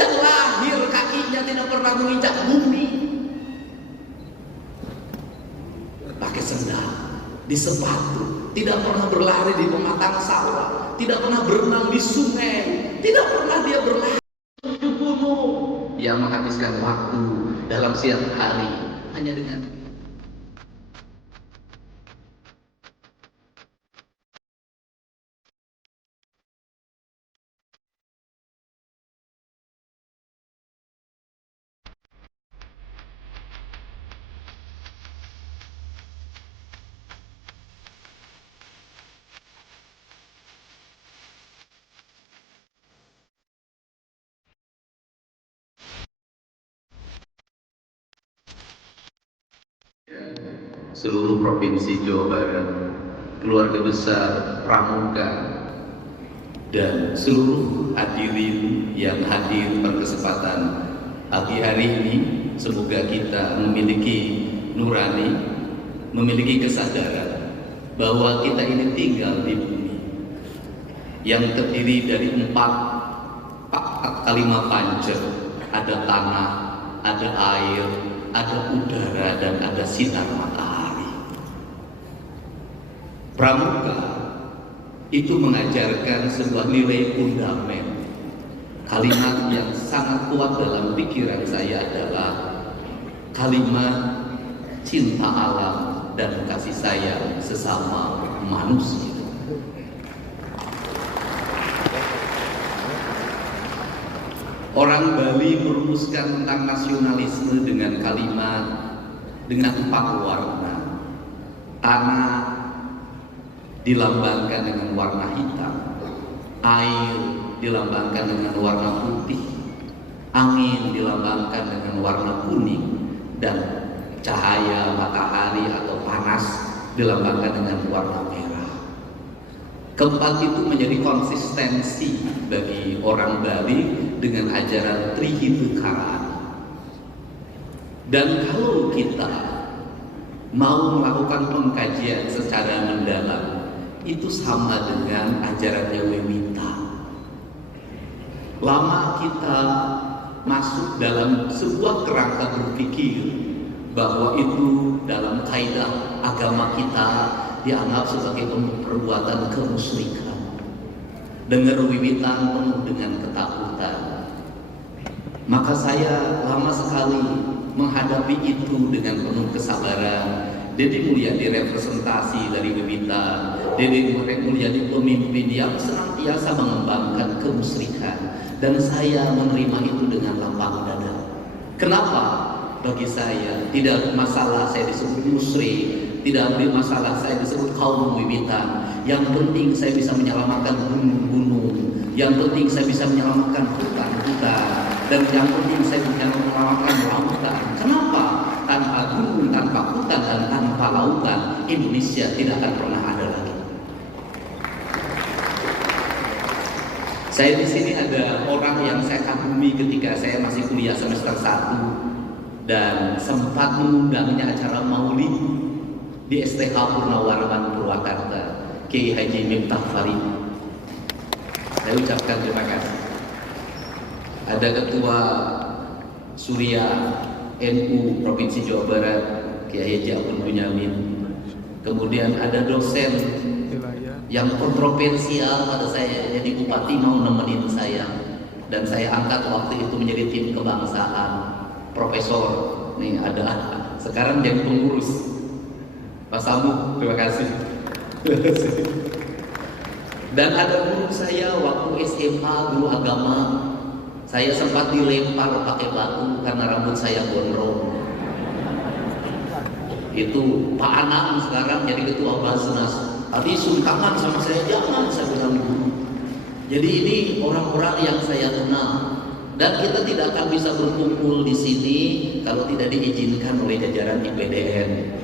sejak lahir kakinya tidak pernah menginjak bumi. Pakai sendal, di sepatu, tidak pernah berlari di pematang sawah, tidak pernah berenang di sungai, tidak pernah dia berlari di gunung. Yang menghabiskan waktu dalam siang hari hanya dengan seluruh provinsi Jawa Barat, keluarga besar Pramuka, dan seluruh hadirin yang hadir pada kesempatan pagi hari ini. Semoga kita memiliki nurani, memiliki kesadaran bahwa kita ini tinggal di bumi yang terdiri dari 4 kalimat panca. Ada tanah, ada air, ada udara, dan ada sinar matahari. Pramuka itu mengajarkan sebuah nilai fundamental. Kalimat yang sangat kuat dalam pikiran saya adalah kalimat cinta alam dan kasih sayang sesama manusia. Orang Bali merumuskan tentang nasionalisme dengan kalimat dengan 4 warna. Tanah dilambangkan dengan warna hitam, air dilambangkan dengan warna putih, angin dilambangkan dengan warna kuning, dan cahaya matahari atau panas dilambangkan dengan warna merah. Keempat itu menjadi konsistensi bagi orang Bali dengan ajaran Trihita Karana. Dan kalau kita mau melakukan pengkajian secara mendalam, itu sama dengan ajarannya Wewita. Lama kita masuk dalam sebuah kerangka berpikir bahwa itu dalam kaidah agama kita dianggap sebagai perbuatan kemusyrikan. Dengar wiwitan penuh dengan ketakutan. Maka saya lama sekali menghadapi itu dengan penuh kesabaran. Dede Mulyadi representasi dari wiwitan. Dede Mulyadi pemimpin yang senantiasa mengembangkan kemusyrikan. Dan saya menerima itu dengan lapang dada. Kenapa? Bagi saya tidak masalah saya disebut musyrik, tidak masalah saya disebut kaum wiwitan. Yang penting saya bisa menyelamatkan gunung-gunung, yang penting saya bisa menyelamatkan hutan-hutan, dan yang penting saya bisa menyelamatkan lautan. Kenapa? Tanpa gunung, tanpa hutan, dan tanpa lautan, Indonesia tidak akan pernah ada lagi. Saya di sini ada orang yang saya kagumi ketika saya masih kuliah semester 1 dan sempat mengundangnya acara maulid di STH Purnawarman Purwakarta, Kiai Haji Miftah Farid. Saya ucapkan terima kasih. Ada Ketua Surya NU Provinsi Jawa Barat, Kiai Haji Abdul Bunyamin. Kemudian ada dosen yang kontroversial pada saya, jadi bupati mau nemenin saya, dan saya angkat waktu itu menjadi tim kebangsaan. Profesor, nih ada sekarang jadi pengurus. Pak Samu, terima kasih. Dan ada guru saya waktu SMA, guru agama. Saya sempat dilempar pakai batu karena rambut saya gondrong. Itu Pak Anam sekarang jadi ketua Basnas. Tadi sungkangan sama saya, jangan saya bilang guru. Jadi ini orang-orang yang saya kenal. Dan kita tidak akan bisa berkumpul di sini kalau tidak diizinkan oleh jajaran IPDN.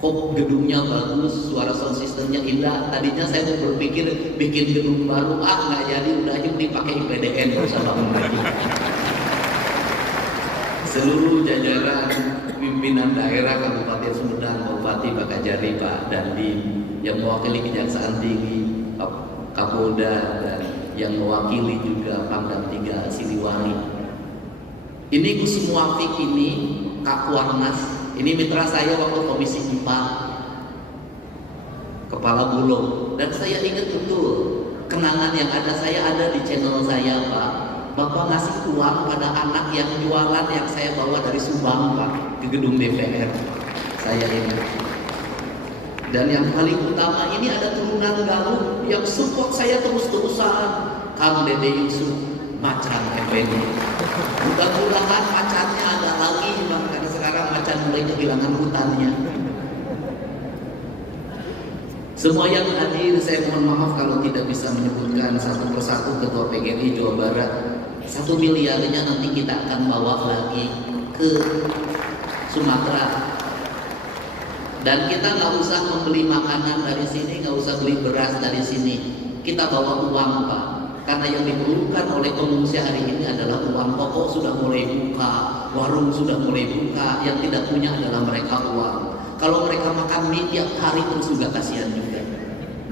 Kok gedungnya bagus, suara sound systemnya indah. Tadinya saya mau berpikir bikin gedung baru, nggak jadi, udah aja dipakai IPDN, nggak usah bangun lagi. Seluruh jajaran pimpinan daerah Kabupaten Sumedang, Bupati Bakajari, Pak Dandi, yang mewakili Kejaksaan Tinggi, Kapolda, dan yang mewakili juga Pangdam 3 Siliwangi. Ini Gus Muafik ini Kak Warnas, ini mitra saya waktu Komisi 4 Kepala Bulog, dan saya ingat betul kenangan yang ada di channel saya, Pak. Bapak ngasih uang pada anak yang jualan yang saya bawa dari Subang, Pak, ke gedung DPR. Saya ingat. Dan yang paling utama ini ada turunan Galuh yang support saya terus-terusan, Kang Dede Yusuf, Macan Effendi. Mudah-mudahan macannya ada lagi, Bang, karena sekarang macan mulai kehilangan hutannya. Semua yang hadir, saya mohon maaf kalau tidak bisa menyebutkan satu persatu ketua PGRI Jawa Barat. 1 miliarnya nanti kita akan bawa lagi ke Sumatera. Dan kita nggak usah membeli makanan dari sini, nggak usah beli beras dari sini. Kita bawa uang, Pak. Karena yang diperlukan oleh pengungsi hari ini adalah uang. Toko sudah mulai buka, warung sudah mulai buka. Yang tidak punya adalah mereka uang. Kalau mereka makan mie tiap hari terus juga kasihan juga.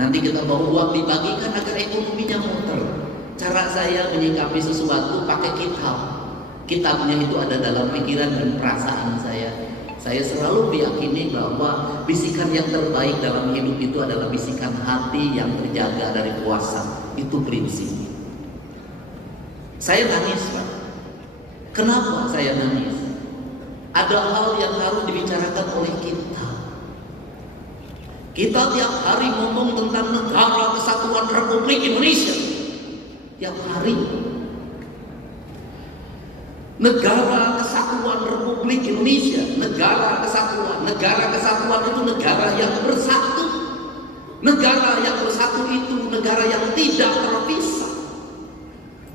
Nanti kita bawa uang dibagikan agar ekonominya muter. Cara saya menyikapi sesuatu pakai kitab. Kitabnya itu ada dalam pikiran dan perasaan saya. Saya selalu meyakini bahwa bisikan yang terbaik dalam hidup itu adalah bisikan hati yang terjaga dari kuasa. Itu prinsip. Saya nangis, Pak. Kenapa saya nangis? Ada hal yang harus dibicarakan oleh kita. Kita tiap hari ngomong tentang Negara Kesatuan Republik Indonesia. Tiap hari. Negara Kesatuan Republik Indonesia, negara kesatuan itu negara yang bersatu. Negara yang bersatu itu negara yang tidak terpisah.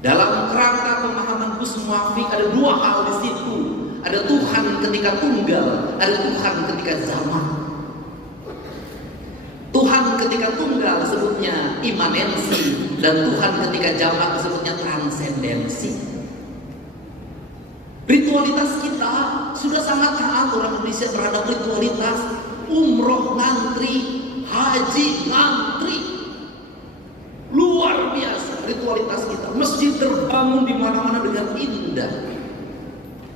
Dalam kerangka pemahaman Gus Muafik ada 2 hal di situ. Ada Tuhan ketika tunggal, ada Tuhan ketika zaman. Tuhan ketika tunggal disebutnya imanensi, dan Tuhan ketika jamak disebutnya transendensi. Ritualitas kita sudah sangat taat orang Indonesia terhadap ritualitas. Umroh ngantri, haji ngantri. Luar biasa ritualitas kita. Masjid terbangun di mana-mana dengan indah.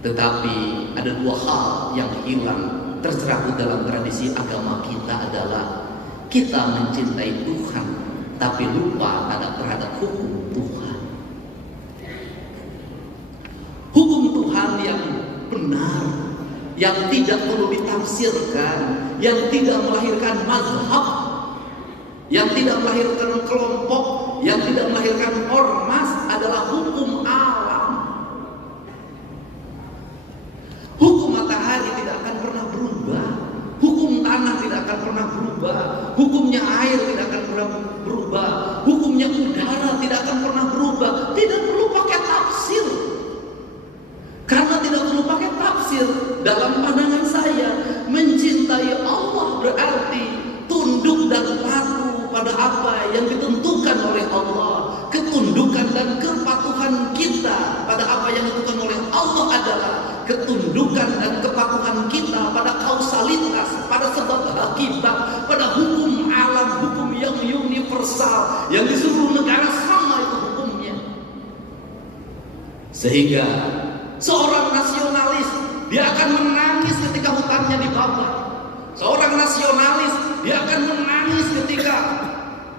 Tetapi ada 2 hal yang hilang tercerabut dalam tradisi agama kita adalah kita mencintai Tuhan tapi lupa terhadap hukum Tuhan. Hukum Tuhan yang benar, yang tidak perlu ditafsirkan, yang tidak melahirkan mazhab, yang tidak melahirkan kelompok, yang tidak melahirkan ormas adalah hukum alam. Hukum matahari tidak akan pernah berubah, hukum tanah tidak akan pernah berubah, hukumnya air tidak akan pernah berubah, hukumnya udara tidak akan pernah berubah. Tidak perlu pakai tafsir. Karena tidak perlu pakai tafsir, dalam pandangan saya mencintai Allah berarti tunduk dan patuh pada apa yang ditentukan oleh Allah. Ketundukan dan kepatuhan kita pada apa yang ditentukan oleh Allah adalah ketundukan dan kepatuhan kita pada kausalitas, pada sebab akibat, pada hukum alam, hukum yang universal, yang di seluruh negara sama itu hukumnya. Sehingga seorang nasionalis, dia akan menangis ketika hutannya dibakar. Seorang nasionalis, dia akan menangis ketika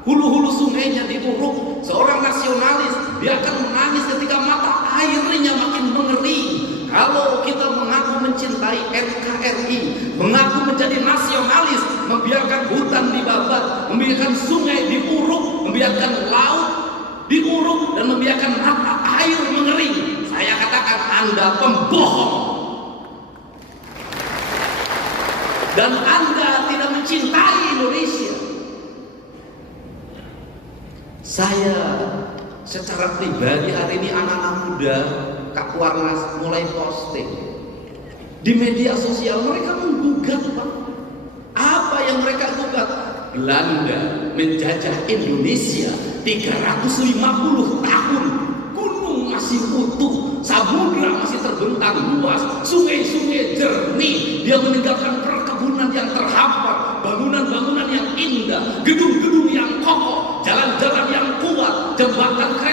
hulu-hulu sungainya diuruk. Seorang nasionalis, dia akan menangis ketika mata airnya makin mengering. Kalau kita mengaku mencintai NKRI, mengaku menjadi nasionalis, membiarkan hutan dibakar, membiarkan sungai diuruk, membiarkan laut diuruk, dan membiarkan mata air mengering, saya katakan Anda pembohong. Dan Anda tidak mencintai Indonesia. Saya secara pribadi hari ini anak-anak muda, Kak Warnas mulai posting di media sosial, mereka menggugat, Pak. Apa yang mereka gugat? Belanda menjajah Indonesia 350 tahun. Masih utuh, samudra masih terbentang luas, sungai-sungai jernih. Dia meninggalkan perkebunan yang terhampar, bangunan-bangunan yang indah, gedung-gedung yang kokoh, jalan-jalan yang kuat, jembatan kereta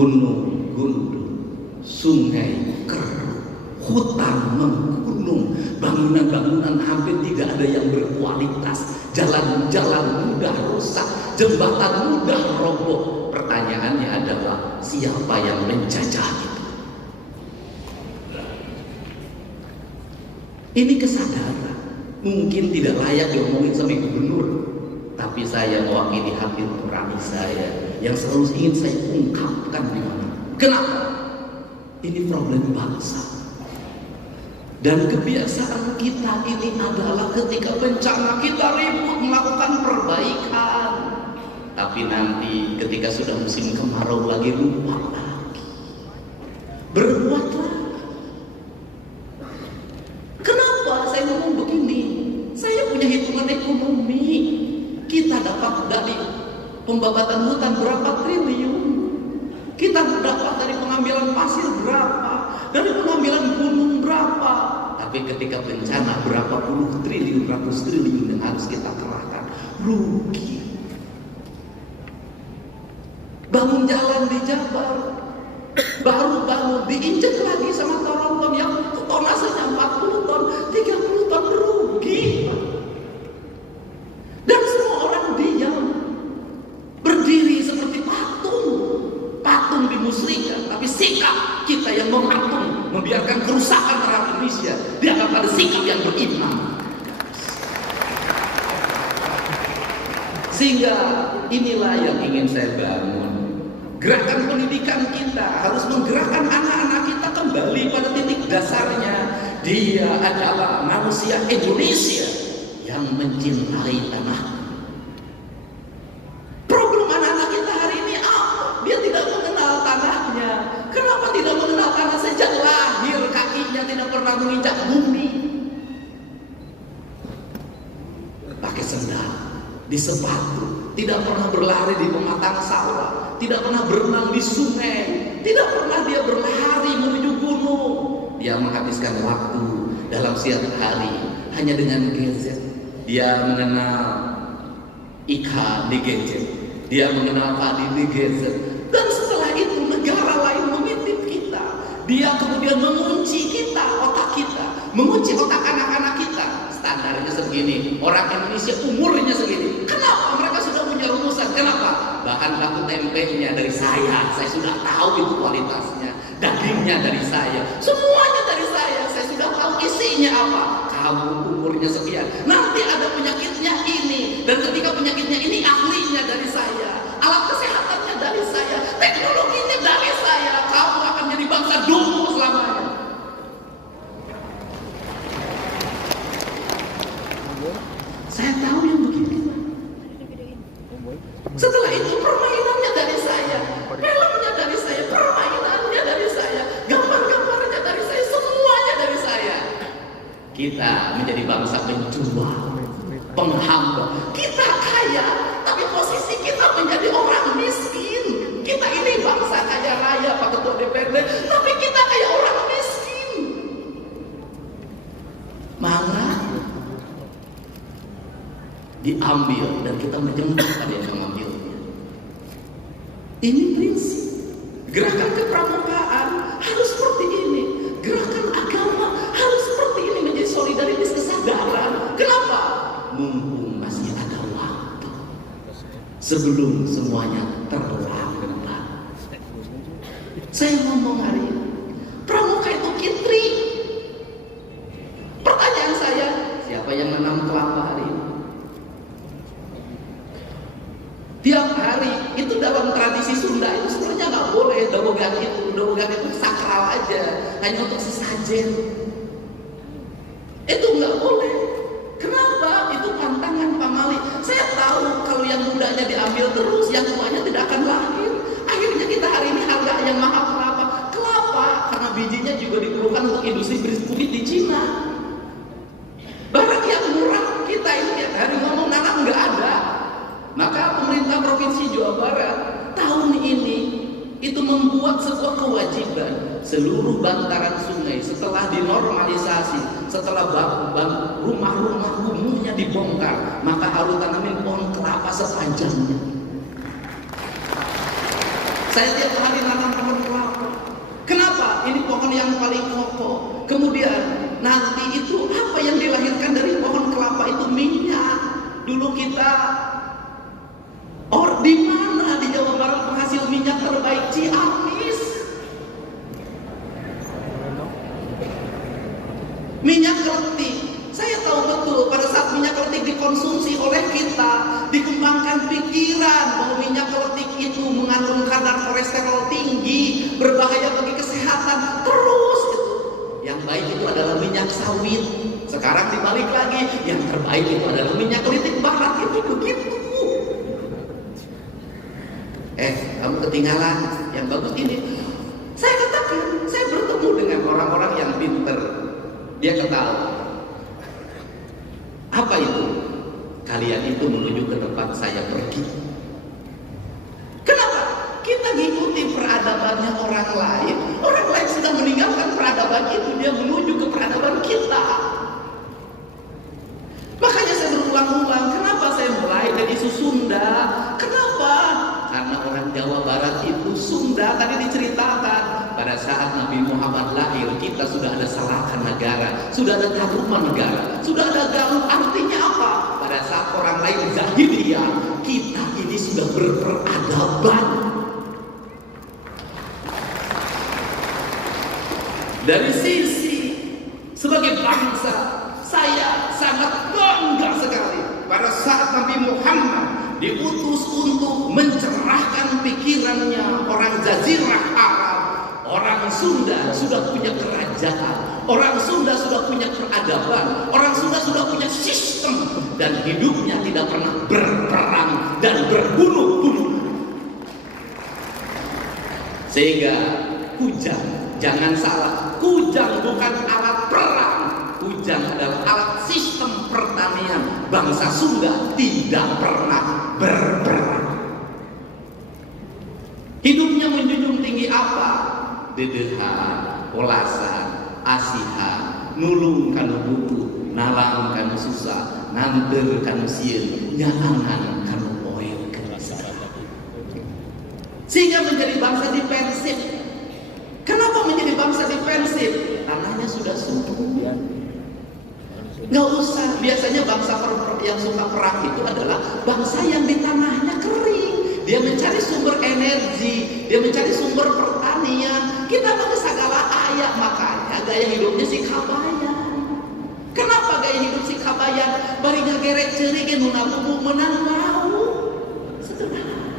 gunung gundul, sungai keruh, hutan menggunung, bangunan-bangunan hampir tidak ada yang berkualitas, jalan-jalan mudah rusak, jembatan mudah roboh. Pertanyaannya adalah siapa yang menjajah itu? Ini kesadaran mungkin tidak layak diomongin sama gubernur, tapi saya mewakili hati nurani saya yang selalu ingin saya ungkapkan di mana. Kenapa? Ini problem bangsa. Dan kebiasaan kita ini adalah ketika bencana kita ribut melakukan perbaikan, tapi nanti ketika sudah musim kemarau lagi lupa lagi, berbuat lagi. Kenapa saya ngomong begini? Saya punya hitungan ekonomi. Kita dapat dari pembabatan hutan berapa triliun, kita dapat dari pengambilan pasir berapa, dari pengambilan gunung berapa. Tapi ketika bencana berapa puluh triliun, ratus triliun yang harus kita kerahkan, rugi. Bangun jalan di Jabar, baru bangun diinjek lagi sama tronton yang tonasenya 40 ton, 30 ton, rugi. Dan semua orang diam, berdiri seperti patung dimusrikan. Tapi sikap kita yang mematung, membiarkan kerusakan terhadap Indonesia, dianggap ada sikap yang beriman. Sehingga inilah yang ingin saya bangun. Gerakan pendidikan kita harus menggerakkan anak-anak kita kembali pada titik dasarnya. Dia adalah manusia Indonesia yang mencintai tanah. Problem anak-anak kita hari ini apa? Dia tidak mengenal tanahnya. Kenapa tidak mengenal tanah? Sejak lahir kakinya tidak pernah menginjak bumi. Pakai sendal, di sepatu, tidak pernah berlari di pematang sawah, tidak pernah berenang di sungai, tidak pernah dia berlari menuju gunung. Dia menghabiskan waktu dalam siang hari hanya dengan gadget. Dia mengenal ikan di gadget, dia mengenal padi di gadget. Dan setelah itu negara lain menitip kita. Dia kemudian mengunci kita, otak kita, mengunci otak anak-anak kita. Standarnya segini, orang Indonesia umurnya segini. Kenapa? Mereka sudah punya rumusan. Kenapa? Bahan baku tempenya dari saya sudah tahu itu kualitasnya. Dagingnya dari saya, semuanya dari saya sudah tahu isinya apa. Kamu umurnya sekian, nanti ada penyakitnya ini, dan ketika penyakitnya ini ahlinya dari saya, alat kesehatannya dari saya, teknologinya dari saya. Kamu akan jadi bangsa dungu selamanya. Saya tahu yang begini. Setelah itu permainannya dari saya, filmnya dari saya, permainannya dari saya, gambar-gambarnya dari saya, semuanya dari saya. Kita menjadi bangsa penjual, penghamba. Kita kaya, tapi posisi kita menjadi orang miskin. Kita ini bangsa kaya raya, Pak Ketua DPRD, tapi kita kayak orang miskin. Mana diambil dan kita menjemput pada yang mengambilnya. Ini prinsip. Gerakan kepramukaan harus seperti ini. Gerakan agama harus seperti ini, menjadi solidaritas kesadaran. Kenapa? Mumpung masih ada waktu sebelum semuanya terlambat. Saya ngomong hari ini, pramuka itu kitri. Pertanyaan saya, siapa yang menanam kelapa hari ini? Tiap hari itu dalam tradisi Sunda itu sebenarnya nggak boleh dawogan itu sakral aja, hanya untuk sesajen. Itu nggak boleh. Kenapa? Itu pantangan pamali. Saya tahu kalau yang mudanya diambil terus, yang tuanya tidak akan lahir. Akhirnya kita hari ini harga yang mahal kelapa, karena bijinya juga diperlukan untuk industri biskuit di Cina. Barang yang murah kita ini tiap hari ngomong nanam nggak ada. Maka pemerintah Provinsi Jawa Barat tahun ini itu membuat sebuah kewajiban seluruh bantaran sungai setelah dinormalisasi, setelah rumah-rumah kumuhnya dibongkar, maka harus tanamin pohon kelapa sepanjangnya. Saya tiap hari nanam pohon kelapa. Kenapa? Ini pohon yang paling kokoh. Kemudian nanti itu apa yang dilahirkan dari pohon kelapa itu minyak. Dulu kita di mana di Jawa Barat penghasil minyak terbaik? Ciamis. Minyak keleti. Saya tahu betul pada saat minyak keleti dikonsumsi oleh kita, dikembangkan pikiran bahwa minyak keleti itu mengandung kadar kolesterol tinggi, berbahaya bagi kesehatan. Terus itu. Yang baik itu adalah minyak sawit. Sekarang dibalik lagi, yang terbaik itu adalah minyak keliti barat. Itu begitu. Kamu ketinggalan. Yang bagus ini. Saya katakan, saya bertemu dengan orang-orang yang pintar. Dia ketahui. Apa itu? Kalian itu menuju ke tempat saya pergi. Kenapa? Kita ngikuti peradabannya orang lain. Orang lain sudah meninggalkan peradaban itu, dia menuju ke peradaban kita. Makanya saya berulang-ulang, kenapa saya mulai dari Sunda? Kenapa? Karena orang Jawa Barat itu Sunda. Tadi diceritakan pada saat Nabi Muhammad lahir, kita sudah ada Salakan negara, sudah ada Taruman negara, sudah ada Galuh. Artinya apa? Pada saat orang lain jahiliyah, kita ini sudah berperadaban. Dari sisi sebagai bangsa, saya sangat bangga sekali pada saat Nabi Muhammad diutus untuk mencerahkan pikirannya orang Jazirah Arab. Orang Sunda sudah punya kerajaan, orang Sunda sudah punya peradaban, orang Sunda sudah punya sistem, dan hidupnya tidak pernah berperang dan berbunuh-bunuh. Sehingga kujang, jangan salah, kujang bukan alat perang, kujang adalah alat sistem pertanian. Bangsa Sunda tidak pernah berperang. Hidupnya menjunjung tinggi apa? Dedehan, olasan, asihan, nulung kanu butuh, nalang kanu susah, nanter kanu sieun, nyaangan kanu poe kerasa. Sehingga menjadi bangsa defensif. Kenapa menjadi bangsa defensif? Tanahnya sudah subur. Nggak usah. Biasanya bangsa yang suka perang itu adalah bangsa yang di tanahnya kering. Dia mencari sumber energi, dia mencari sumber pertanian. Kita mau segala ayat, makanya gaya hidupnya si kabayan. Kenapa gaya hidup si kabayan? Bari ngagerek ceuri ge nu ngabubu menang mau. Sederhana.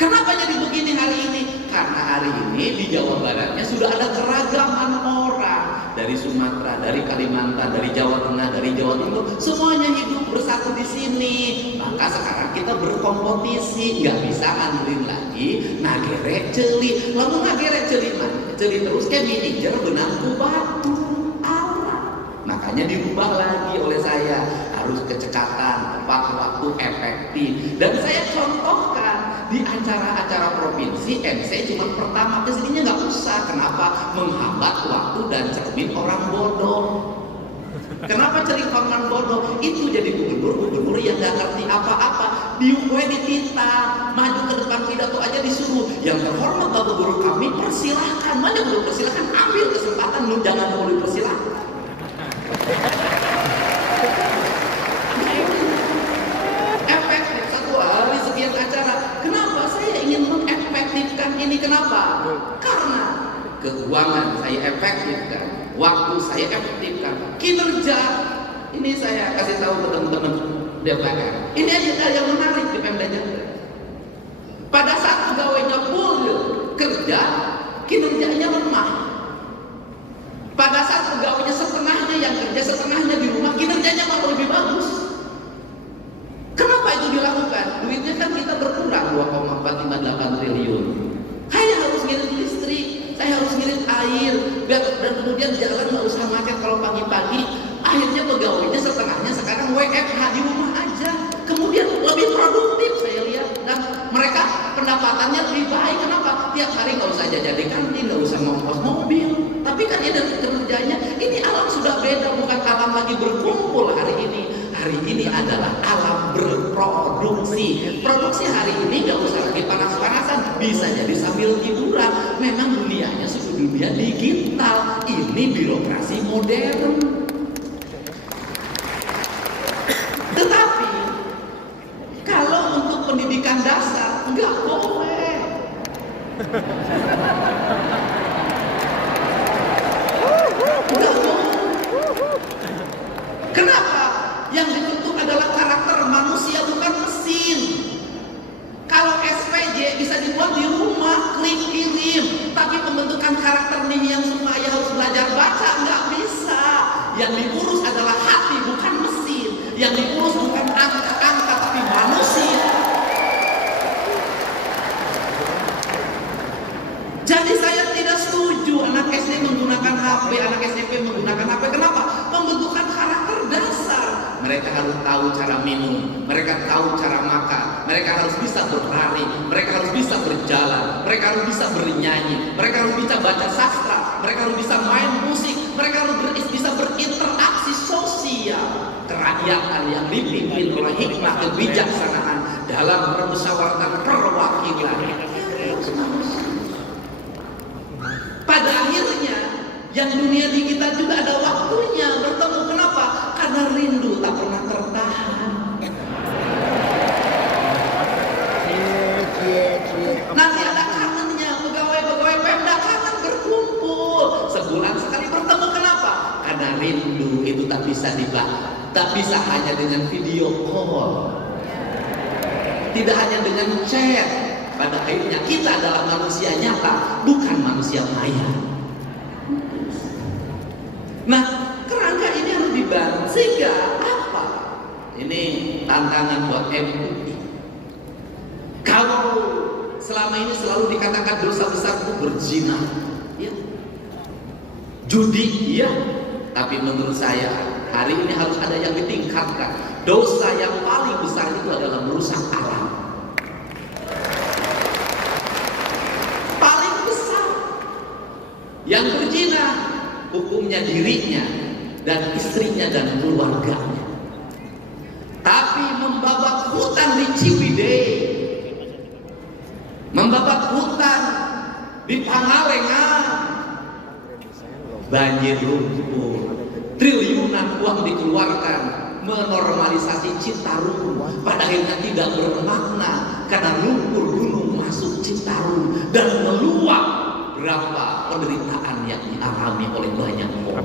Kenapa jadi begini hari ini? Karena hari ini di Jawa Baratnya sudah ada keragaman orang. Dari Sumatera, dari Kalimantan, dari Jawa Tengah, dari Jawa Timur, semuanya hidup bersatu di sini. Maka sekarang kita berkompetisi, nggak bisa ngandelin lagi nagerek celi. Lalu nagerek celi terus kayak manajer benang batu Allah. Makanya dirubah lagi oleh saya, harus kecekatan, tepat waktu, efektif. Dan saya contohkan di acara-acara provinsi, MC cuma pertama kesininya nggak usah. Kenapa? Menghambat waktu dan cermin orang bodoh. Kenapa cermin orang bodoh? Itu jadi gubernur yang nggak ngerti apa-apa. Diuwe ditita, maju ke depan pidato aja disuruh. Yang terhormat Bapak Guru kami, persilahkan. Mana guru persilahkan? Ambil kesempatan, lu jangan mau dipersilahkan. Efektif satu hari sekian acara. Kenapa saya ingin mengefektifkan ini? Kenapa? Karena keuangan saya efektifkan, waktu saya efektifkan, kinerja ini saya kasih tahu ke teman-teman DPR. Ini aja yang menarik di Pemda Jateng. Pada saat pegawainya full kerja, kinerjanya lemah. Pada saat pegawainya setengahnya yang kerja, setengahnya di rumah, kinerjanya malah lebih bagus. Kenapa itu dilakukan? Duitnya kan kita berkurang 2,458 triliun. Saya harus ngirim listrik, saya harus ngirim air, dan kemudian jalan nggak usah macet kalau pagi-pagi. Akhirnya pegawainya setengahnya sekarang WFH di rumah aja. Kemudian lebih produktif saya lihat, dan mereka pendapatannya lebih baik. Kenapa? Tiap hari nggak usah jajan di kantin, nggak usah ngongkos mobil. Tapi kan dia dari kerjanya, ini alam sudah beda, bukan alam lagi berkumpul hari ini. hari ini adalah alam berproduksi. Produksi hari ini nggak usah lagi panas-panasan, bisa jadi sambil hiburan. Memang dunianya sudah dunia digital, ini birokrasi modern. Tetapi kalau untuk pendidikan dasar nggak boleh. Nggak boleh. Kenapa? Yang dibentuk adalah karakter manusia, bukan mesin. Kalau SPJ bisa dibuat di rumah, klik kirim. Tapi pembentukan karakter nih yang semua ayah harus belajar baca, nggak bisa. Yang diurus adalah hati, bukan mesin. Yang diurus bukan angka-angka, tapi manusia. Jadi saya tidak setuju anak SD menggunakan HP, anak SMP menggunakan HP. Kenapa? Pembentukan karakter dasar. Mereka harus tahu cara minum, mereka tahu cara makan, mereka harus bisa berlari, mereka harus bisa berjalan, mereka harus bisa bernyanyi, mereka harus bisa baca sastra, mereka harus bisa main musik, mereka harus bisa berinteraksi sosial. Kerakyatan yang dipimpin oleh hikmah kebijaksanaan dalam permusyawaratan perwakilan. Pada akhirnya yang dunia digital juga ada waktunya bertemu. Kenapa? Karena rindu tak pernah tertahan. Nanti ada kangennya, pegawai-pegawai Pemda kangen berkumpul sebulan sekali bertemu. Kenapa? Karena rindu itu tak bisa dibahas, tak bisa hanya dengan video call, tidak hanya dengan chat. Pada akhirnya kita adalah manusia nyata, bukan manusia maya. Nah, kerangka ini harus dibangun. Sehingga apa? Ini tantangan buat MUI. Kalau selama ini selalu dikatakan dosa besar itu berzina, ya. Judi, ya. Tapi menurut saya hari ini harus ada yang ditingkatkan. Dosa yang paling besar itu adalah merusak alam. Yang berzina hukumnya dirinya dan istrinya dan keluarganya. Tapi membabat hutan di Ciwidey, membabat hutan di Pangalengan, banjir lumpur, triliunan uang dikeluarkan menormalisasi Citarum, pada akhirnya tidak bermakna karena lumpur gunung masuk Citarum dan meluap. Berapa penderitaan yang dialami oleh banyak orang.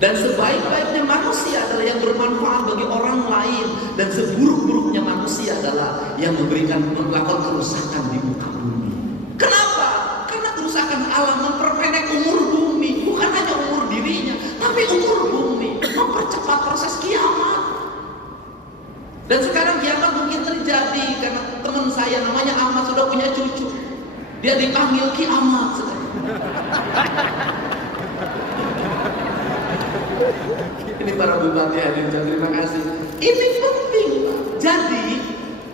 Dan sebaik-baiknya manusia adalah yang bermanfaat bagi orang lain, dan seburuk-buruknya manusia adalah yang melakukan kerusakan di muka bumi. Kenapa? Karena kerusakan alam memperpendek umur bumi, bukan hanya umur dirinya, tapi umur bumi, mempercepat proses kiamat. Dan sekarang kiamat mungkin terjadi karena teman saya namanya Ahmad sudah punya cucu. Dia dipanggil kiamat. Ini para bupati hadirin, terima kasih. Ini penting. Jadi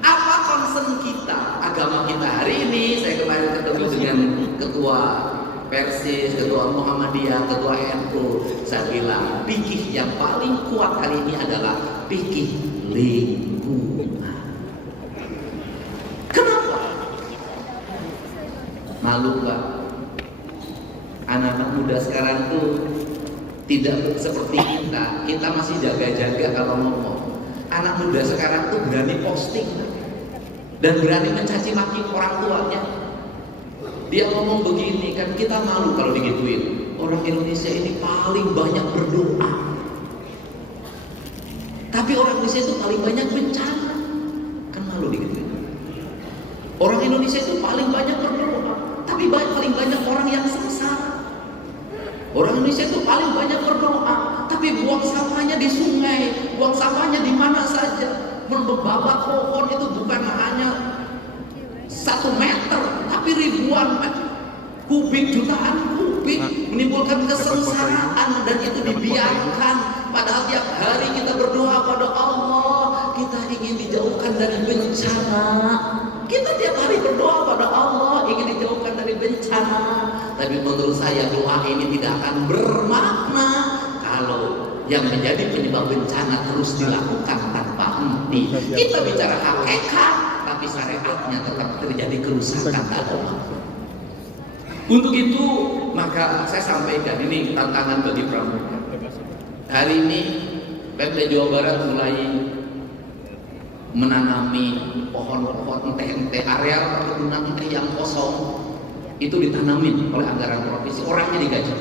apa concern kita, agama kita hari ini? Saya kemarin ketemu dengan ketua Persis, ketua Muhammadiyah, ketua NU. Saya bilang fikih yang paling kuat kali ini adalah fikih lingkungan. Malu Pak, anak-anak muda sekarang tuh tidak seperti kita masih jaga-jaga kalau ngomong. Anak muda sekarang tuh berani posting dan berani mencaci maki orang tuanya. Dia ngomong begini, kan kita malu kalau digituin. Orang Indonesia ini paling banyak berdoa, tapi orang Indonesia itu paling banyak bencana. Kan malu digituin. Orang Indonesia itu paling banyak berdoa, tapi paling banyak orang yang sengsara. Orang Indonesia itu paling banyak berdoa, tapi buang sampahnya di sungai, buang sampahnya di mana saja. Membabat pohon itu bukan hanya 1 meter, tapi ribuan kubik, jutaan kubik, menimbulkan kesengsaraan, dan itu dibiarkan. Padahal tiap hari kita berdoa pada Allah, kita ingin dijauhkan dari bencana. Kita tiap hari berdoa pada Allah ingin dijauhkan dari bencana. Tapi menurut saya doa ini tidak akan bermakna kalau yang menjadi penyebab bencana terus dilakukan tanpa henti. Kita bicara hakikat, tapi syariatnya tetap terjadi kerusakan agama. Untuk itu maka saya sampaikan ini tantangan bagi pramuka. Hari ini Pemda Jawa Barat mulai menanami pohon-pohon ente area perkebunan teh yang kosong itu ditanamin oleh anggaran provinsi, orangnya digaji.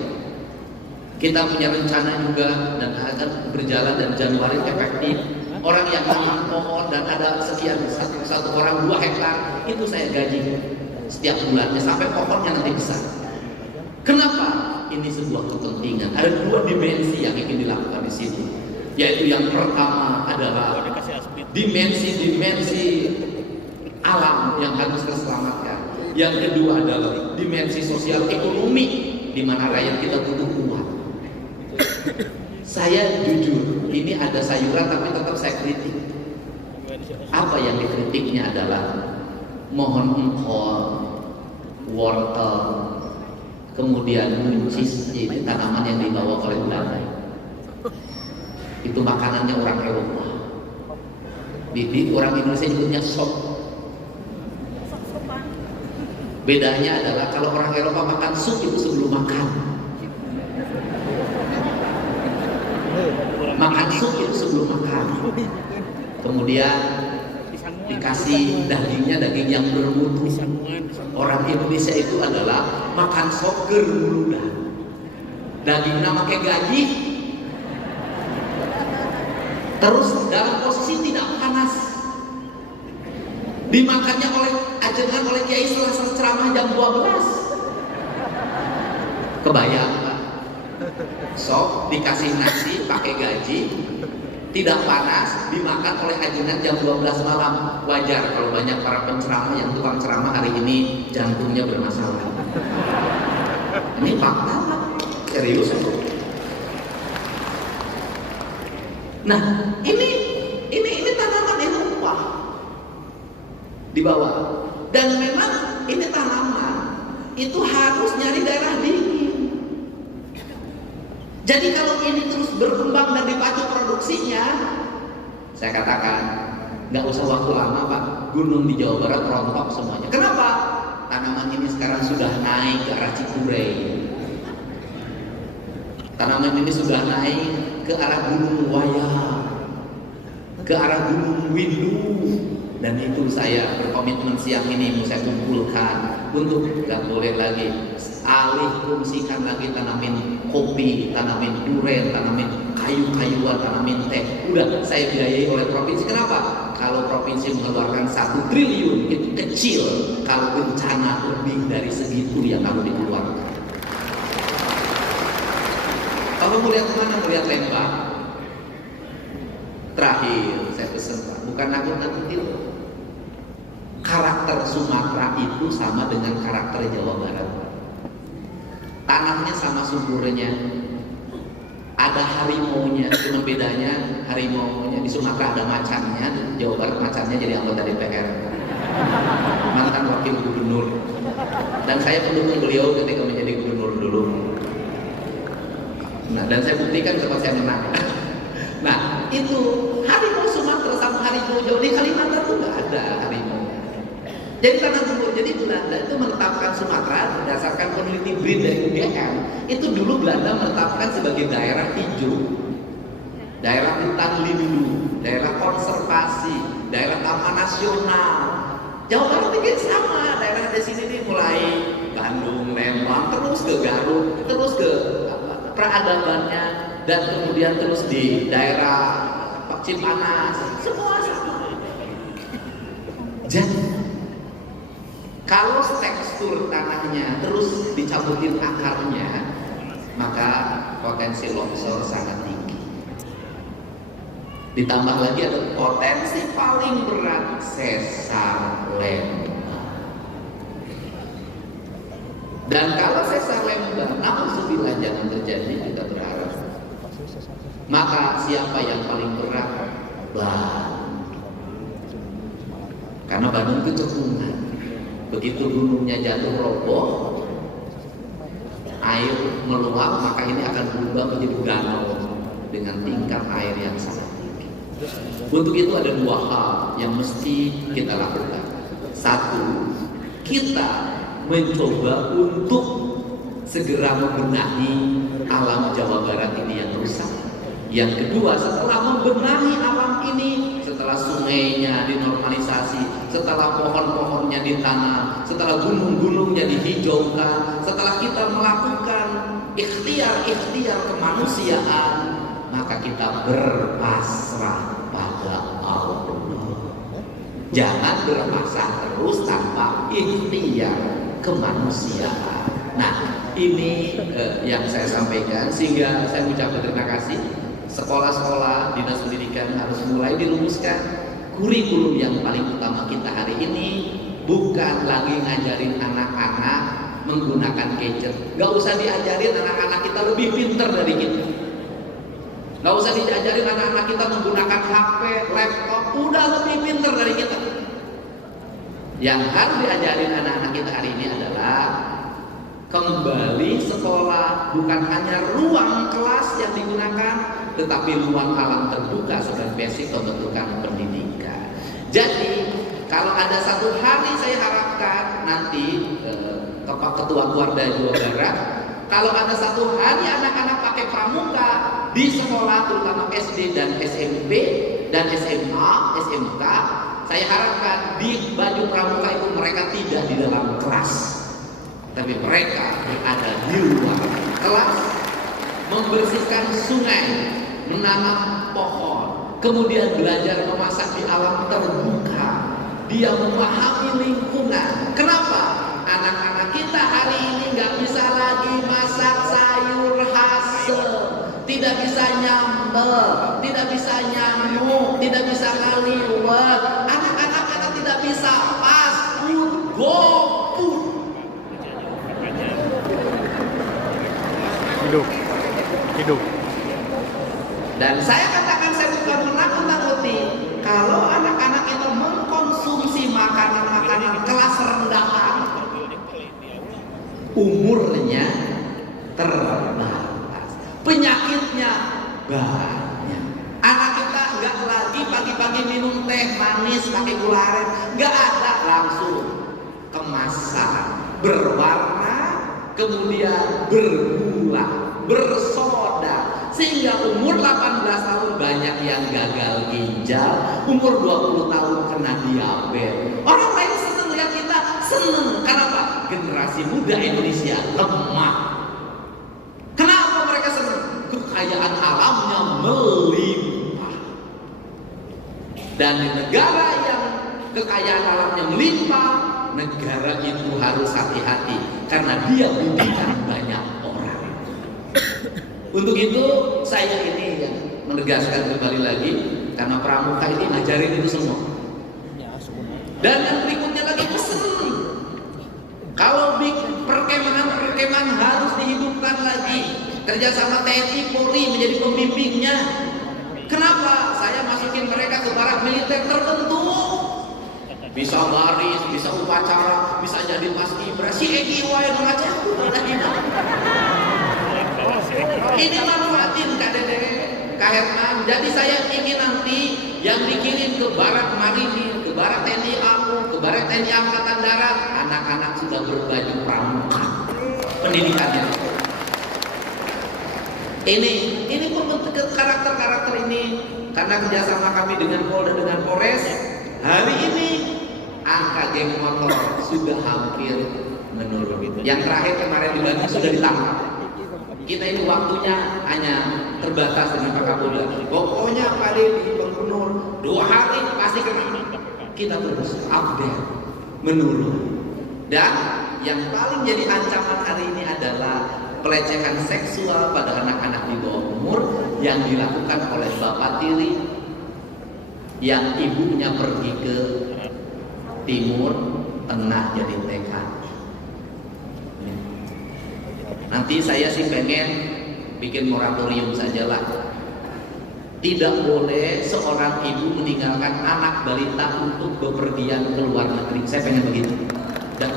Kita punya rencana juga dan akan berjalan dan Januari efektif. Orang yang menanam pohon dan ada sekian satu orang 2 hektar itu saya gaji setiap bulannya sampai pohonnya nanti besar. Kenapa? Ini sebuah kepentingan. Ada 2 dimensi yang ingin dilakukan di situ. Yaitu yang pertama adalah dimensi alam yang harus terselamatkan. Yang kedua adalah dimensi sosial ekonomi di mana rakyat kita butuh uang. Saya jujur, ini ada sayuran tapi tetap saya kritik. Apa yang dikritiknya adalah mohon engkol, wortel, kemudian buncis, ini tanaman yang dibawa oleh Belanda. Itu makanannya orang Eropa. Di orang Indonesia nyebutnya sop. Bedanya adalah kalau orang Eropa makan sup itu sebelum makan. Makan sup itu sebelum makan. Kemudian dikasih dagingnya daging yang bermutu. Orang Indonesia itu adalah makan soker muludah. Dagingnya pakai gaji. Terus dalam posisi tidak panas. Dimakannya oleh ajengan oleh kiai setelah ceramah jam 12. Kebayang Pak? Sok dikasih nasi pakai gaji, tidak panas, dimakan oleh ajengan jam 12 malam. Wajar kalau banyak para penceramah yang tukang ceramah hari ini jantungnya bermasalah. Ini fakta Pak, serius. Nah, ini tanaman yang upah di bawah. Dan memang ini tanaman itu harus nyari daerah dingin. Jadi kalau ini terus berkembang dan dipacu produksinya, saya katakan nggak usah waktu lama Pak, gunung di Jawa Barat rontok semuanya. Kenapa? Tanaman ini sekarang sudah naik ke arah Cikuray. Tanaman ini sudah naik ke arah Gunung Wayang, ke arah Gunung Windu. Dan itu saya berkomitmen siang ini mau saya kumpulkan untuk nggak boleh lagi alih fungsikan lagi tanamin kopi, tanamin duren, tanamin kayu-kayuan, tanamin teh. Udah saya biayai oleh provinsi. Kenapa? Kalau provinsi mengeluarkan 1 triliun itu kecil kalau bencana lebih dari segitu yang harus dikeluarkan. Kalau melihat kemana? Melihat Lembang. Terakhir saya pesan Pak, bukan nakut-nakutin. Karakter Sumatera itu sama dengan karakter Jawa Barat. Tanahnya sama suburnya, ada harimaunya, cuma bedanya harimaunya di Sumatera ada macannya, di Jawa Barat macannya jadi anggota DPR, mantan wakil gubernur, dan saya pendukung beliau ketika menjadi gubernur dulu. Nah, dan saya buktikan ketika saya menang. Nah, itu harimau Sumatera sama harimau Jawa di Kalimantan itu nggak ada harimau. Jadi tanah gubur, jadi Belanda itu menetapkan Sumatera berdasarkan peneliti BRIN dari UGM. Itu dulu Belanda menetapkan sebagai daerah hijau, daerah hutan lindung, daerah konservasi, daerah taman nasional. Jawa Barat juga sama, daerah di sini nih mulai Bandung, Lembang, terus ke Garut, terus ke peradabannya, dan kemudian terus di daerah Cipanas, semua sama. Jadi kalau tekstur tanahnya terus dicabutin akarnya, maka potensi longsor sangat tinggi. Ditambah lagi ada potensi paling berat sesar lembah. Dan kalau sesar lembah, alhamdulillah jangan terjadi, kita berharap. Maka siapa yang paling berat? Bandung. Karena Bandung itu cekungan. Begitu gunungnya jatuh roboh, air meluap, maka ini akan berubah menjadi danau. dengan tingkat air yang sangat tinggi. Untuk itu ada dua hal yang mesti kita lakukan. Satu, kita mencoba untuk segera membenahi alam Jawa Barat ini yang rusak. Yang kedua, setelah membenahi alam ini, setelah sungainya dinormalisasi, setelah pohon-pohonnya ditanam, setelah gunung-gunungnya dihijaukan, setelah kita melakukan ikhtiar-ikhtiar kemanusiaan, maka kita berpasrah pada Allah. Jangan berpasrah terus tanpa ikhtiar kemanusiaan. Nah, ini yang saya sampaikan, sehingga saya ucapkan terima kasih. Sekolah-sekolah dinas pendidikan harus mulai dirumuskan kurikulum yang paling utama kita hari ini bukan lagi ngajarin anak-anak menggunakan gadget. Gak usah diajarin anak-anak kita lebih pintar dari kita. Gak usah diajarin anak-anak kita menggunakan HP, laptop, udah lebih pintar dari kita. Yang harus diajarin anak-anak kita hari ini adalah kembali sekolah bukan hanya ruang kelas yang digunakan, tetapi ruang alam terbuka sebagai basic pembentukan pendidikan. Jadi kalau ada satu hari saya harapkan nanti Ketua Keluarga Jawa Barat, kalau ada satu hari anak-anak pakai pramuka di sekolah, terutama SD dan SMP dan SMA, SMK, saya harapkan di baju pramuka itu mereka tidak di dalam kelas, tapi mereka berada di luar kelas, membersihkan sungai, menanam pohon, kemudian belajar memasak di alam terbuka. Dia memahami lingkungan. Kenapa? Anak-anak kita hari ini nggak bisa lagi masak sayur hasil, tidak bisa nyambel, tidak bisa nyamuk, tidak bisa ngaliwat. Anak-anak kita tidak bisa fast food, go food. Hidup. Dan saya katakan, saya bukan menakut-nakuti kalau anak-anak itu mengkonsumsi makanan-makanan kelas rendahan, umurnya terbatas, penyakitnya banyak. Anak kita nggak lagi pagi-pagi minum teh manis pakai gula aren, nggak ada, langsung kemasan berwarna, kemudian bergula, bersoda, sehingga umur 18 tahun banyak yang gagal ginjal, umur 20 tahun kena diabetes. Orang lain seneng lihat kita, seneng. Kenapa? Generasi muda Indonesia lemah. Kenapa mereka seneng? Kekayaan alamnya melimpah. Dan di negara yang kekayaan alamnya melimpah, negara itu harus hati-hati karena dia budikan banyak orang. Untuk itu saya ini yang menegaskan kembali lagi, karena pramuka ini ngajarin itu semua. Dan yang berikutnya lagi pesen, kalau perkemahan harus dihidupkan lagi, kerjasama TNI Polri menjadi pembimbingnya. Kenapa? Saya masukin mereka ke barak militer tertentu, bisa baris, bisa upacara, bisa jadi paskibra. Si Egi wae ngaca ini manfaatin KDD, KHM. Jadi saya ingin nanti yang dikirim ke barak marinir, ke barak TNI AU, ke barak TNI Angkatan Darat, anak-anak sudah berbaju pramuka pendidikannya. Ini pembentukan karakter-karakter ini karena kerjasama kami dengan Polda, dengan Polres. Hari ini angka geng motor sudah hampir menurun. Yang terakhir kemarin di Bandung sudah ditangkap. Kita ini waktunya hanya terbatas dengan Pak Kapolda. Pokoknya Pak Dedi, Bang Gubernur, 2 hari pasti kena. Kita terus update, menurun. Dan yang paling jadi ancaman hari ini adalah pelecehan seksual pada anak-anak di bawah umur yang dilakukan oleh bapak tiri yang ibunya pergi ke timur tengah jadi TK. Nanti saya sih pengen bikin moratorium sajalah. Tidak boleh seorang ibu meninggalkan anak balita untuk bepergian ke luar negeri. Saya pengen begitu. Dan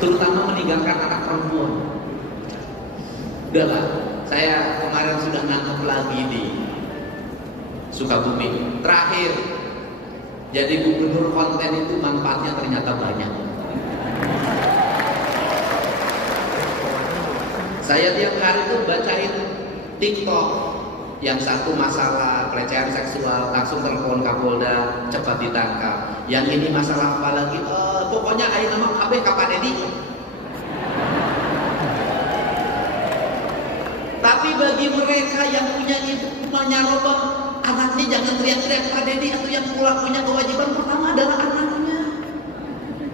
terutama meninggalkan anak perempuan. Udahlah, saya kemarin sudah nangkep lagi di Sukabumi. Terakhir, jadi gubernur konten itu manfaatnya ternyata banyak. Saya tiap hari tuh bacain TikTok, yang satu masalah pelecehan seksual langsung telepon Kapolda cepat ditangkap. Yang ini masalah apa lagi? Pokoknya ayo nama KB Kapan Dedi. Tapi bagi mereka yang punya ibu punya robot, anaknya jangan teriak-teriak Pak Dedi, atau yang punya kewajiban pertama adalah anaknya.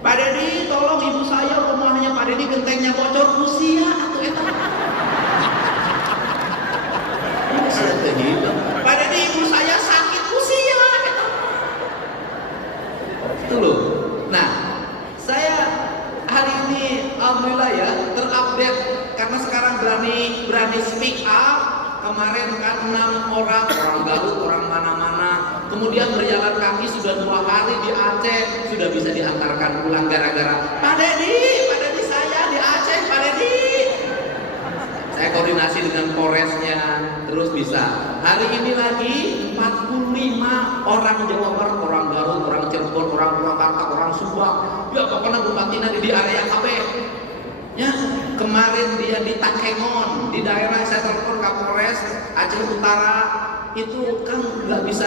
Pak Dedi, tolong ibu saya rumahnya Pak Dedi gentengnya bocor usia atau eta. Pak Dedi, ibu saya sakit usia eta. Itu loh. Nah, saya hari ini alhamdulillah ya terupdate karena sekarang berani speak up. Kemarin kan 6 orang Garut, orang mana-mana, kemudian berjalan kaki sudah 2 hari di Aceh, sudah bisa diantarkan pulang gara-gara Pak Dedi saya di Aceh, Pak Dedi. Saya koordinasi dengan Polresnya, terus bisa. Hari ini lagi 45 orang Jawa Barat, orang Garut, orang Cirebon, orang Purwakarta, orang Subang. Ya pokoknya Bupatinya di area KB. Ya, kemarin dia di Takengon, di daerah saya telepon Kapolres Aceh Utara, itu kan nggak bisa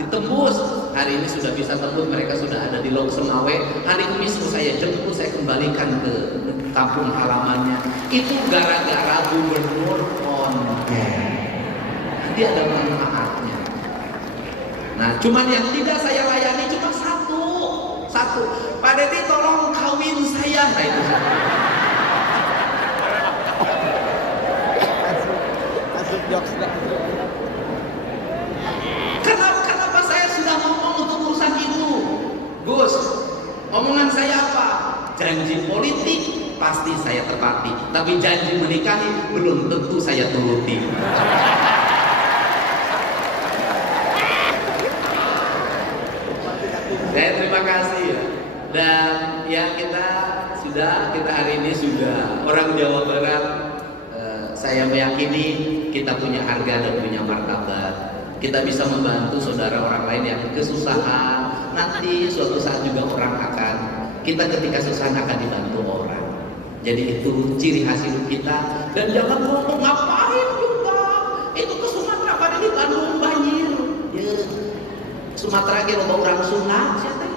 ditembus. Hari ini sudah bisa tembus, mereka sudah ada di Lok Semawe. Hari Kamis saya jemput, saya kembalikan ke kampung halamannya. Itu gara-gara gubernur konten. Dia ada manfaatnya. Nah, cuman yang tidak saya layani cuma satu. Pak Dedi tolong kawin saya. Nah, itu Kenapa saya sudah ngomong untuk urusan itu? Gus, omongan saya apa? Janji politik pasti saya tepati, tapi janji menikahi belum tentu saya turuti. Saya terima kasih ya. Dan ya kita hari ini sudah orang Jawa Barat. Saya meyakini kita punya harga dan punya martabat. Kita bisa membantu saudara orang lain yang kesusahan. Nanti suatu saat juga orang kita ketika kesusahan akan dibantu orang. Jadi itu ciri khas hidup kita. Dan jangan ngomong ngapain juga. Itu ke Sumatera pada di Bandung banjir. Ya. Sumatera ke loba orang Sunda siapa?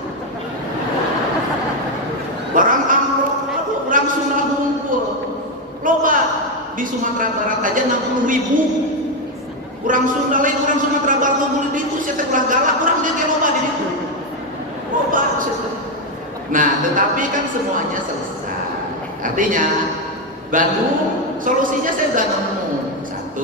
Barang amplop orang Sunda ngumpul. Loba di Sumatera Barat aja 60.000. Orang Sunda lain, orang Sumatera Barat ngumpul di itu siapa ulah galak, orang dia loba di itu. Loba siapa? Nah, tetapi kan semuanya selesai. Artinya Bandung solusinya saya sudah nemu. 1,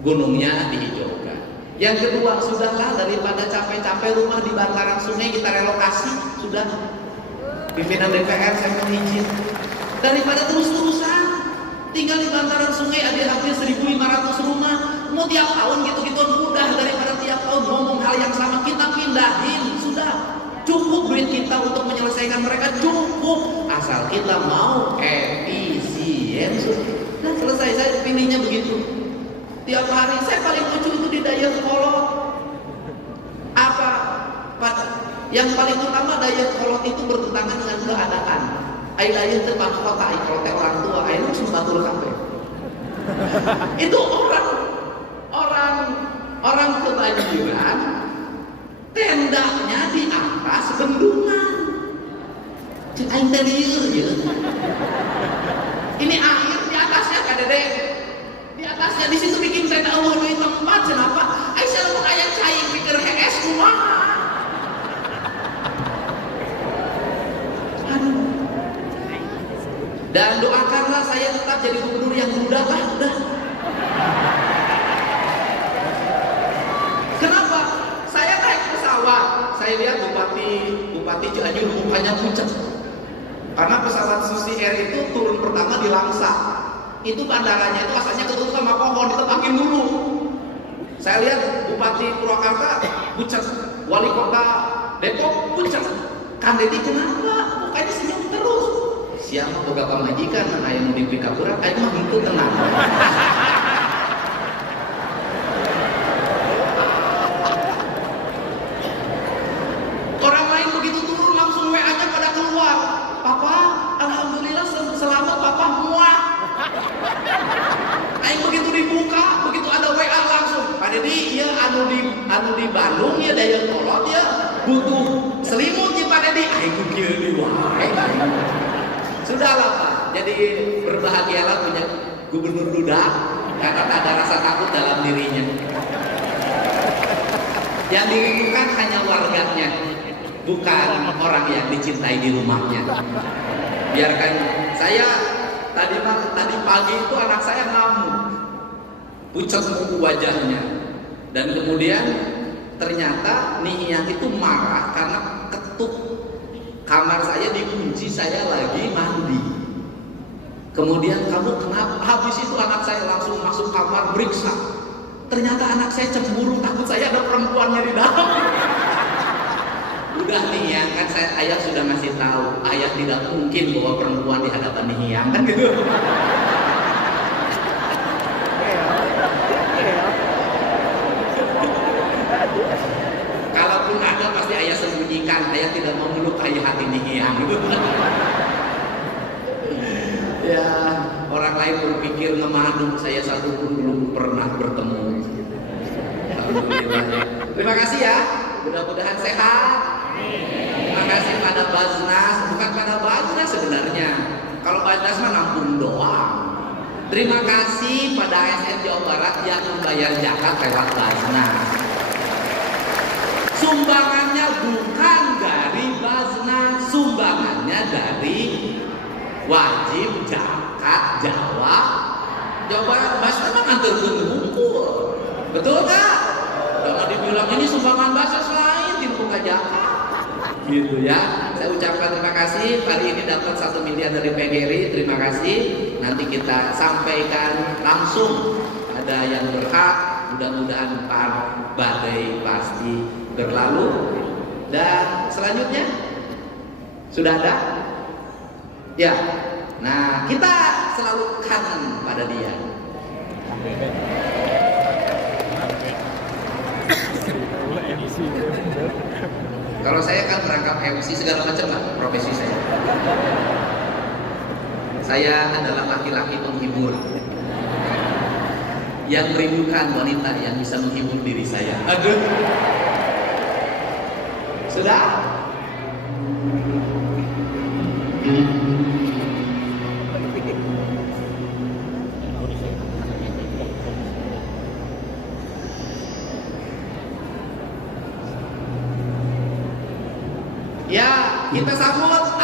gunungnya dihijaukan. Yang kedua, sudahlah daripada capek-capek rumah di bantaran sungai kita relokasi, sudah. Pimpinan DPR saya mohon izin. Daripada terus-terusan tinggal di bantaran sungai ada hampir 1.500 rumah, mau tiap tahun gitu-gitu mudah daripada tiap tahun ngomong hal yang sama, kita pindahin, sudah. Cukup duit kita untuk menyelesaikan mereka, cukup asal kita mau efisien. Dan selesai, saya pilihnya begitu. Tiap hari saya paling lucu itu di Dayakolot. Apa? Yang paling utama Dayakolot itu bertentangan dengan keadaan. Ayo itu kota, kalau orang tua, ayo langsung batul kafe. Itu orang kebanjiran, tendanya di atas bendungan. Aing teliur ya. Ini air di atasnya kadede. Di atasnya di situ bikin tenda Allah di tempat kenapa? Aing selalu kayak cai pikir HS kumaha. Dan doakanlah saya tetap jadi gubernur yang muda lah, udah. Kenapa? Saya naik pesawat, saya lihat Bupati Cianjur mukanya pucat. Karena pesawat Susi Air itu turun pertama di Langsa. Itu bandaranya itu asalnya ketutup sama pohon, ditepakin dulu. Saya lihat Bupati Purwakarta pucat, Wali Kota Depok pucat. Kang Dedi kenapa? Mukanya senyum terus. siapa boga pamajikan aya nu dipika kurang aya mah henteu tenang. Orang lain begitu turun langsung WA-nya pada keluar. Papa, alhamdulillah selamat papa muah. Aing begitu dibuka, begitu ada WA langsung. Pak Dedi, ya anu di Bandung ya daya kolot ya butuh selimut ya Pak Dedi. Aing kieu di wae. Sudahlah Pak. Jadi berbahagialah punya gubernur duda karena tak ada rasa takut dalam dirinya. Yang dirindukan hanya warganya, bukan orang yang dicintai di rumahnya. Biarkan saya tadi pagi itu anak saya ngamuk, pucat muka wajahnya, dan kemudian ternyata Nihiyang itu marah karena ketuk kamar saya dikunci, saya lagi mandi. Kemudian kamu kenapa? Habis itu anak saya langsung masuk kamar beriksa. Ternyata anak saya cemburu, takut saya ada perempuannya di dalam. Udah Nihiyang kan ayah sudah ngasih tahu, ayah tidak mungkin bawa perempuan di hadapan Nihiyang kan gitu. Kalaupun ada pasti ayah sembunyikan, ayah tidak mau melukai hati Nihiyang gitu. Ya, orang lain berpikir ngemadu, saya satu pun belum pernah bertemu. Alhamdulillah ya. Terima kasih ya, mudah-mudahan sehat. Terima kasih pada Baznas, bukan pada Baznas sebenarnya. Kalau Baznas mah nampung doang. Terima kasih pada ASN Jawa Barat yang membayar zakat lewat Baznas. Sumbangannya bukan dari Baznas, sumbangannya dari wajib zakat Jawa Barat. Baznas mah nganterkeun hukum. Betul nggak? Jangan dibilang ini sumbangan Baznas lain, dibuka zakat. Gitu ya. Saya ucapkan terima kasih. Hari ini dapat 1 miliar dari PGRI. Terima kasih. Nanti kita sampaikan langsung. Ada yang berhak. Mudah-mudahan badai pasti berlalu. Dan selanjutnya sudah ada? Ya. Nah, kita selalu kangen pada dia. Kalau saya kan merangkap MC segala macam lah profesi saya. Saya adalah laki-laki penghibur yang merindukan wanita yang bisa menghibur diri saya. Aduh. Sudah? Ya, kita sambut